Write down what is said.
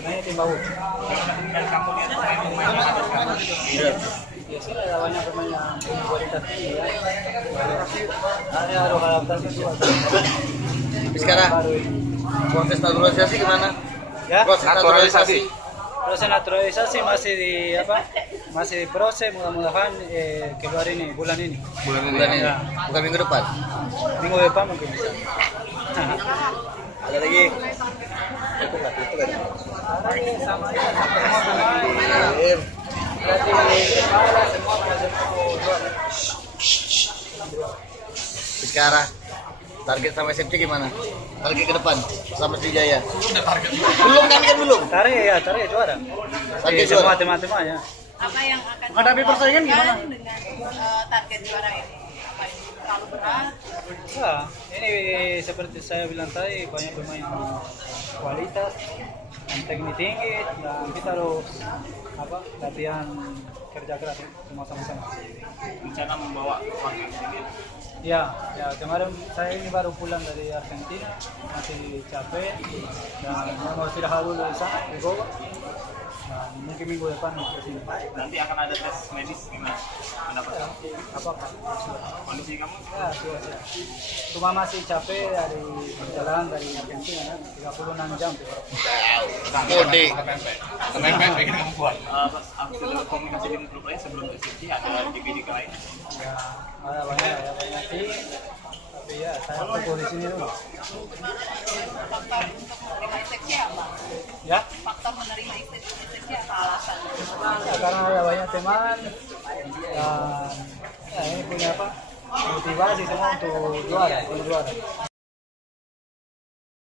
Namanya tim bau. Dan kamu lihat pemain-pemain yang ada sekarang. Iya. Biasanya lawannya pemain yang punya kualitas tinggi ya. Hanya harus adaptasi dua. Tapi sekarang proses naturalisasi gimana? Ya. Proses naturalisasi. Proses naturalisasi masih di apa? Masih proses, mudah-mudahan keluar ini bulan ini. Bulan ini. Ya. Bukan minggu depan. Minggu depan mungkin bisa. Ada lagi. Sama ya, semua pemain. Berarti semua dua. Sekarang target sama SMC gimana? Target ke depan sama Sriwijaya. Belum kan belum. Tarik juara. Target Semua juara. teman-teman ya. Apa yang akan Menghadapi persaingan gimana? dengan target juara ini? Apa ini terlalu berat? Ya, ini seperti saya bilang tadi banyak pemain kualitas dan teknik tinggi dan kita harus latihan kerja keras semua sama-sama. Rencana membawa warga sini. Ya, kemarin saya ini baru pulang dari Argentina, masih capek dan mau istirahat dulu di sana di Goa. Dan mungkin minggu depan ke sini. Nanti akan ada tes medis gimana? Pendapat kamu? Apa? Kondisi kamu? Ya, siap. Cuma masih capek dari perjalanan dari Argentina kan, 36 jam. Kode. Kepepet bikin kamu kuat. Sudah komunikasi dengan klub lain sebelum ke City ada liga-liga lain. Ya, ada banyak sih. Tapi ya, saya fokus di sini dulu. Faktor untuk menerima eksepsi apa? Ya, Faktor menerima eksepsi apa alasan? ya karena ada banyak teman dan ya ini punya motivasi semua untuk juara.